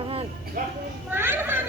Come on. Come on.